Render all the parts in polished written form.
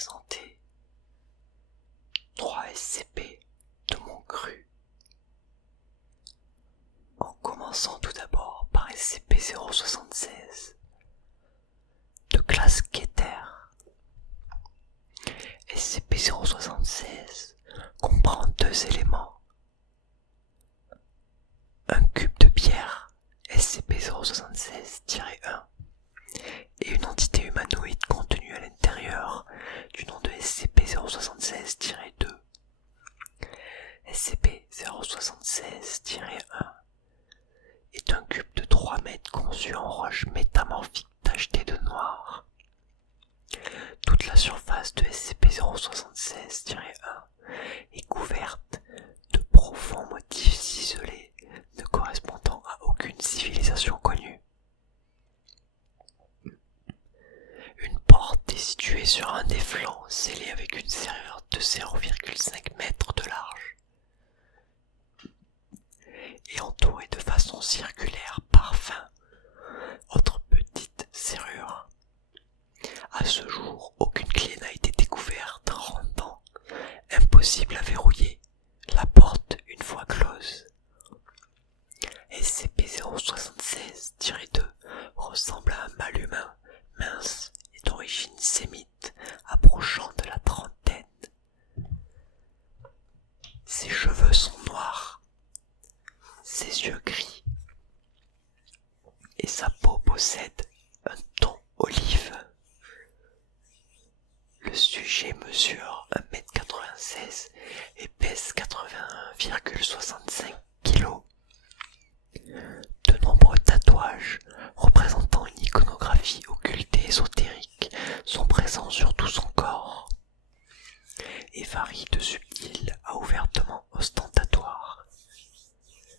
présenter 3 SCP de mon cru. En commençant tout d'abord par SCP-076 de classe Keter. SCP-076 comprend 2 éléments. Un cube de pierre SCP-076-1 et une entité humanoïde contenue à l'intérieur du nom de SCP-076-2. SCP-076-1 est un cube de 3 mètres conçu en roche métamorphique tachetée de noir. Toute la surface de SCP-076-1 est couverte de profonds motifs isolés ne correspondant à aucune civilisation connue. Une porte est située sur un des flancs, scellée avec une serrure de 0,5 mètres de large et entourée de façon circulaire par autre petite serrure. À ce jour, aucune clé n'a été découverte, rendant impossible à verrouiller la porte une fois close. SCP-076-2 ressemble à un mâle humain mince et d'origine sémite, approchant de la trentaine. Ses cheveux sont noirs, ses yeux gris, et sa peau possède un ton olive. Le sujet mesure 1,96 m et pèse 81,65 kg. De nombreux tatouages représentant une iconographie occultée ésotérique sont présents sur tout son corps et varient de subtil à ouvertement ostentatoire.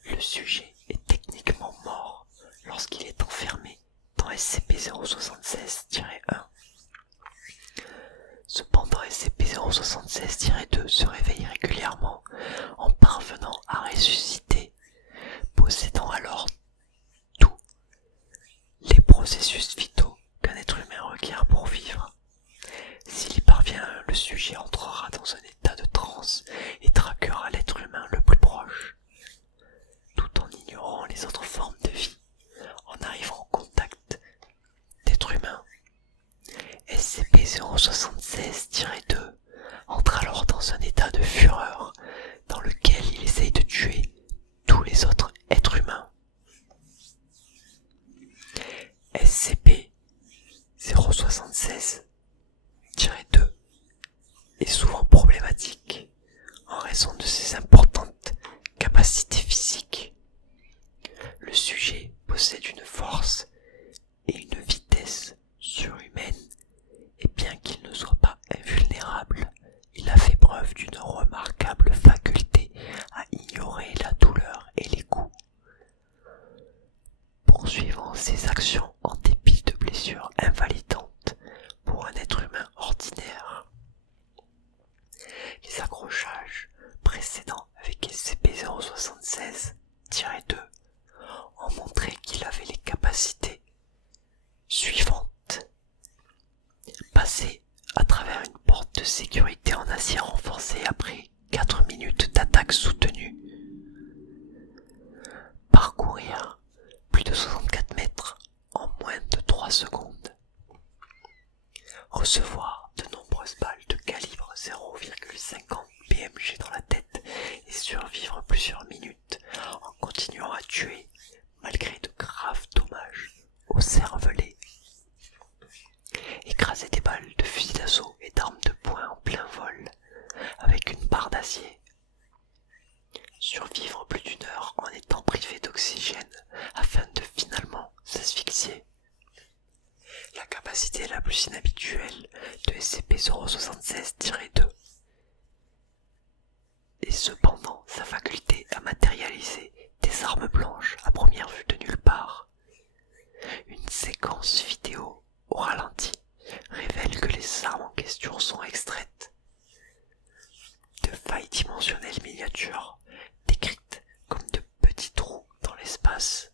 Le sujet est techniquement mort lorsqu'il est enfermé dans SCP-076-1. Cependant, SCP-076-2 se réveille régulièrement en parvenant à ressusciter, possédant alors tous les processus vitaux qu'un être humain requiert pour vivre. S'il y parvient, le sujet entrera dans un état de transe et traquera l'être humain le plus proche, tout en ignorant les autres formes de vie, en arrivant en contact d'êtres humains. SCP-076-2 entre alors dans un état de fureur dans lequel il essaye de tuer tous les autres êtres humains. SCP-076-2 est souvent problématique en raison de ses importantes capacités physiques. Le sujet possède une force et une vitesse surhumaine, et bien qu'il ne soit pas invulnérable, il a fait preuve d'une remarquable faculté à ignorer la douleur et les coups, poursuivant ses actions en dépit de blessures invalidantes pour un être humain ordinaire. Les accrochages précédents avec SCP-076-2 ont montré qu'il avait les capacités suivantes. Passer à travers une porte de sécurité en acier renforcé après 4 minutes d'attaque soutenue. Parcourir plus de 64 mètres en moins de 3 secondes. Recevoir de nombreuses balles de calibre 0,50 BMG dans la tête et survivre plusieurs minutes en continuant à tuer malgré de graves dommages au cervelet. Écraser des balles de fusil d'assaut et d'armes de poing en plein vol avec une barre d'acier. Survivre plus d'1 heure en étant privé d'oxygène afin de finalement s'asphyxier. La capacité la plus inhabituelle de SCP-076-2 est cependant sa faculté à matérialiser des armes blanches à première vue de nulle part. Une séquence vidéo au ralenti révèle que les armes en question sont extraites de failles dimensionnelles miniatures décrites comme de petits trous dans l'espace.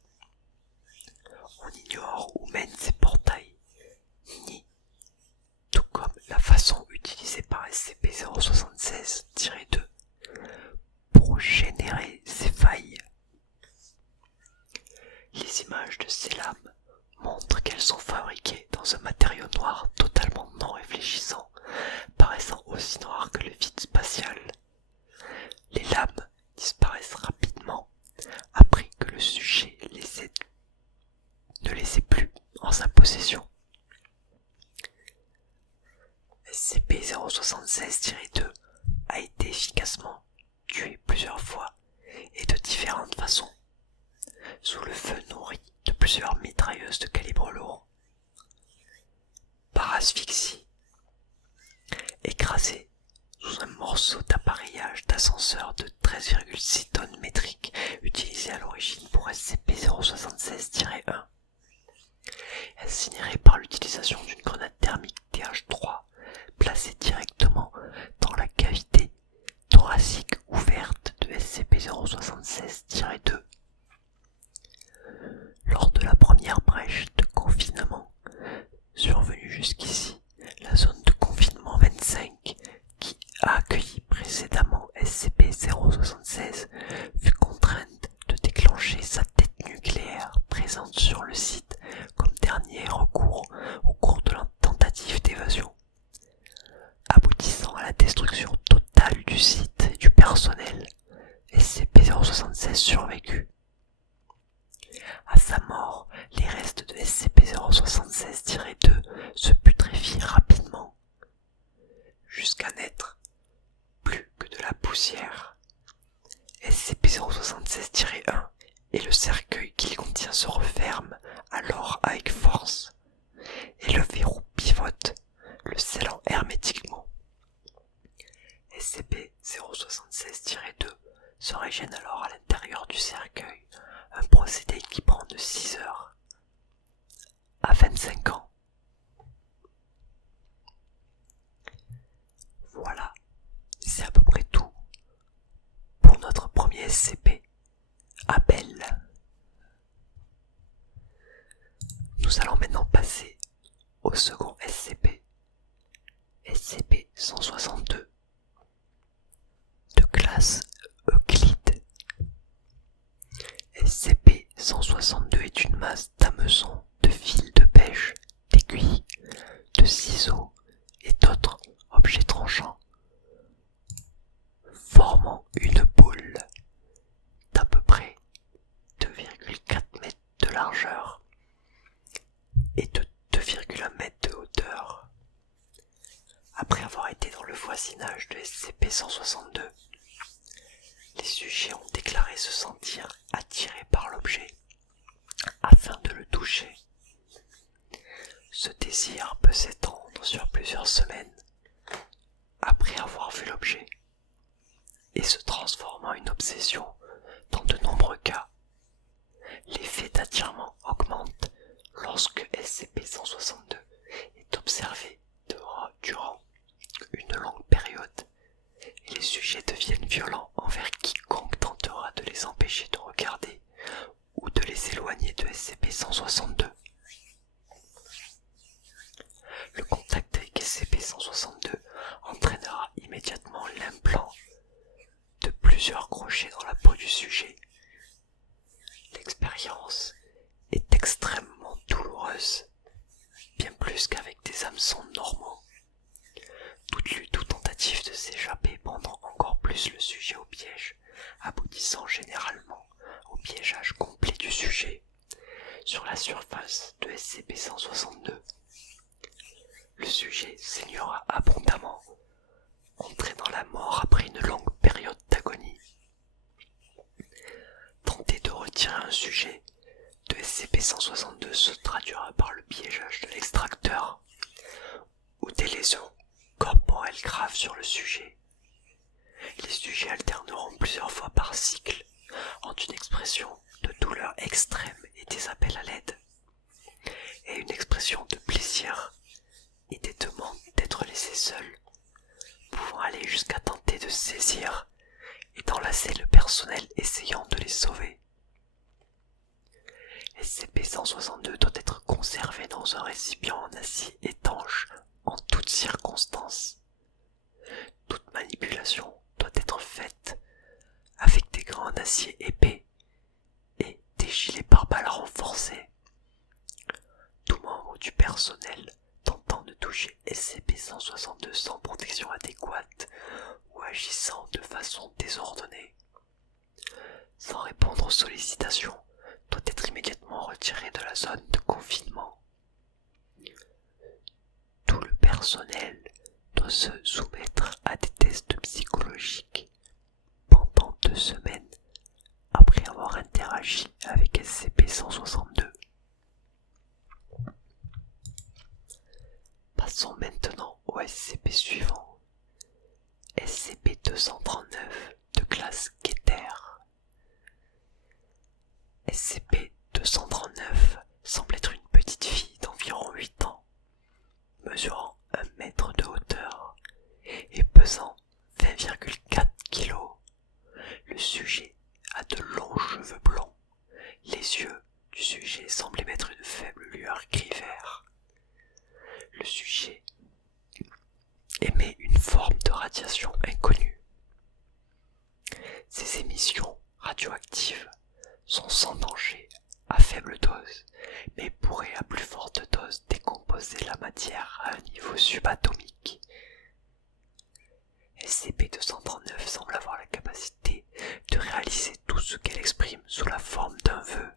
On ignore où mènent ces portails, ni tout comme la façon façon utilisée par SCP-076-2 pour générer ces failles. Les images de ces lames montrent qu'elles sont fabriquées dans un matériau noir totalement non réfléchissant, paraissant aussi noir que le vide spatial. Les lames disparaissent rapidement après que le sujet ne les ait plus en sa possession. SCP-076-2 a été efficacement tué plusieurs fois et de différentes façons, sous le feu nourri de plusieurs mitrailleuses de calibre lourd, par asphyxie, écrasé sous un morceau d'appareillage d'ascenseur de 13,6 tonnes métriques utilisé à l'origine pour SCP-076-1, incinéré par l'utilisation d'une grenade thermique TH3 placée directement dans la cavité thoracique ouverte de SCP-076-2. Lors de la première brèche de confinement survenue jusqu'ici, la zone de confinement 25, qui a accueilli précédemment SCP-076, fut contrainte de déclencher sa tête nucléaire présente sur le site comme dernier recours au cours de la tentative d'évasion, aboutissant à la destruction totale du site et du personnel. SCP-076 survécut. À sa mort, les restes de SCP-076-2 se putréfient rapidement, jusqu'à n'être plus que de la poussière. SCP-076-1 et le cercueil qu'il contient se referment alors avec force, et le verrou pivote, le scellant hermétiquement. SCP-076-2 se régène alors à l'intérieur du cercueil, un procédé qui prend de 6 heures à 25 ans. Voilà, c'est à peu près tout pour notre premier SCP, Abel. Nous allons maintenant passer au second SCP, SCP-162, de classe Euclide. SCP-162 est une masse d'hameçons, de fils de pêche, d'aiguilles, de ciseaux et d'autres objets tranchants, formant une boule d'à peu près 2,4 mètres de largeur et de 2,1 mètres de hauteur. Après avoir été dans le voisinage de SCP-162, les sujets ont déclaré se sentir attirés par l'objet afin de le toucher. Ce désir peut s'étendre sur plusieurs semaines après avoir vu l'objet et se transforme en une obsession dans de nombreux cas. L'effet d'attirement augmente lorsque SCP-162 est observé durant une longue période et les sujets deviennent violents envers quiconque tentera de les empêcher de regarder ou de les éloigner de SCP-162. Le contact avec SCP-162 entraînera immédiatement l'implant de plusieurs crochets dans la peau du sujet. L'expérience est extrêmement douloureuse, bien plus qu'avec des hameçons normaux. Toute lutte ou tentative de s'échapper pendant encore plus le sujet au piège, aboutissant généralement au piégeage complet du sujet sur la surface de SCP-162. Le sujet saignera abondamment, entraînant la mort après une longue période d'agonie. Tenter de retirer un sujet de SCP-162 se traduira par le piégeage de l'extracteur ou des lésions corporelles graves sur le sujet. Les sujets alterneront plusieurs fois par cycle entre une expression de douleur extrême et des appels à l'aide, et une expression de plaisir et des demandes d'être laissés seuls, pouvant aller jusqu'à tenter de saisir et d'enlacer le personnel essayant de les sauver. SCP-162 doit être conservé dans un récipient en acier étanche en toutes circonstances. circonstances. Toute manipulation doit être faite avec des gants en acier épais et des gilets pare-balles renforcés. Tout membre du personnel tentant de toucher SCP-162 sans protection adéquate ou agissant de façon désordonnée, sans répondre aux sollicitations, doit être immédiatement retiré de la zone de confinement. Tout le personnel doit se soumettre à des tests psychologiques pendant 2 semaines après avoir interagi avec SCP-162. Passons maintenant au SCP suivant, SCP-239 de classe Keter. SCP-239 semble être une petite fille d'environ 8 ans, mesurant 1 mètre de hauteur et pesant 20,4 kg. Le sujet a de longs cheveux blonds. Les yeux du sujet semblent émettre une faible lueur gris-vert. Le sujet émet une forme de radiation inconnue. Ces émissions radioactives sont sans danger à faible dose, mais pourraient à plus forte dose décomposer la matière à un niveau subatomique. SCP-239 semble avoir la capacité de réaliser tout ce qu'elle exprime sous la forme d'un vœu.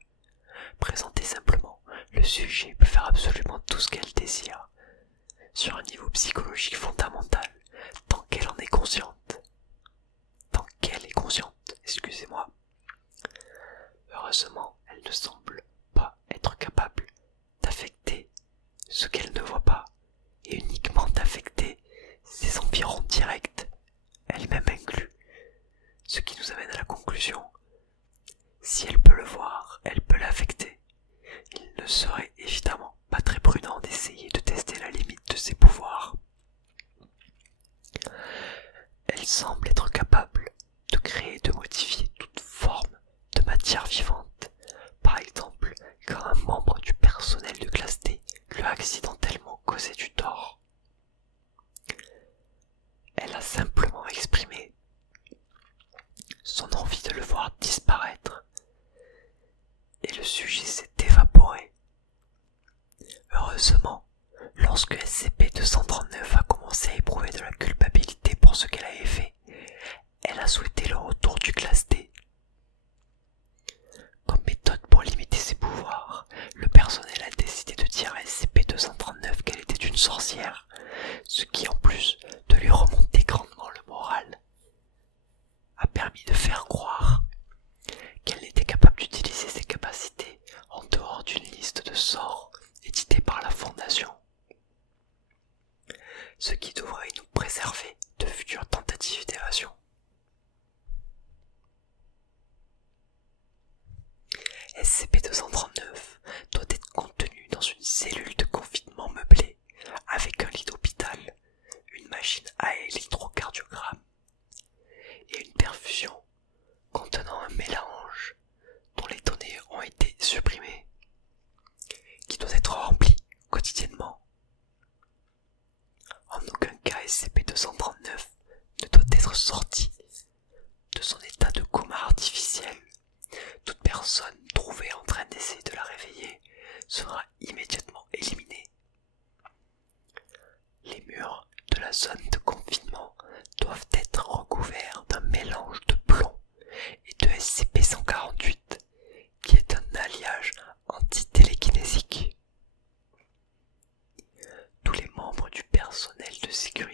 Présenté simplement, le sujet peut faire absolument tout ce qu'elle désire, sur un niveau psychologique fondamental, tant qu'elle en est consciente. Excusez-moi. Heureusement, elle ne semble pas être capable d'affecter ce qu'elle ne voit pas, et uniquement d'affecter ses environs directs, elle-même inclus, ce qui nous amène à la conclusion. Si elle peut le voir, elle peut l'affecter. Il ne serait évidemment pas très prudent d'essayer de tester la limite de ses pouvoirs. Elle semble être capable de créer et de modifier toute forme de matière vivante. Par exemple, quand un membre du personnel de classe D lui a accidentellement causé du tort. Elle a simplement exprimé son envie de le voir disparaître, et le sujet s'est évaporé. Heureusement, lorsque SCP-239 a commencé à éprouver de la culpabilité pour ce qu'elle avait fait, elle a souhaité le retour du classe D. Comme méthode pour limiter ses pouvoirs, le personnel a décidé de dire à SCP-239 qu'elle était une sorcière, ce qui, en plus de lui remonter grandement le moral, a permis de faire croire qu'elle n'était capable d'utiliser ses capacités en dehors d'une liste de sorts éditée par la Fondation, ce qui devrait nous préserver de futures tentatives d'évasion. SCP-239 doit être contenu dans une cellule de confinement meublée avec un lit d'hôpital, une machine à électrocardiogramme et une perfusion contenant un mélange dont les données ont été supprimées, qui doit être rempli quotidiennement. En aucun cas SCP-239 ne doit être sorti de son état de coma artificiel. Toute personne trouvée en train d'essayer de la réveiller sera immédiatement éliminée. Les murs de la zone de confinement doivent être recouverts d'un mélange de plomb et de SCP-148, qui est un alliage anti-télékinésique. Tous les membres du personnel de sécurité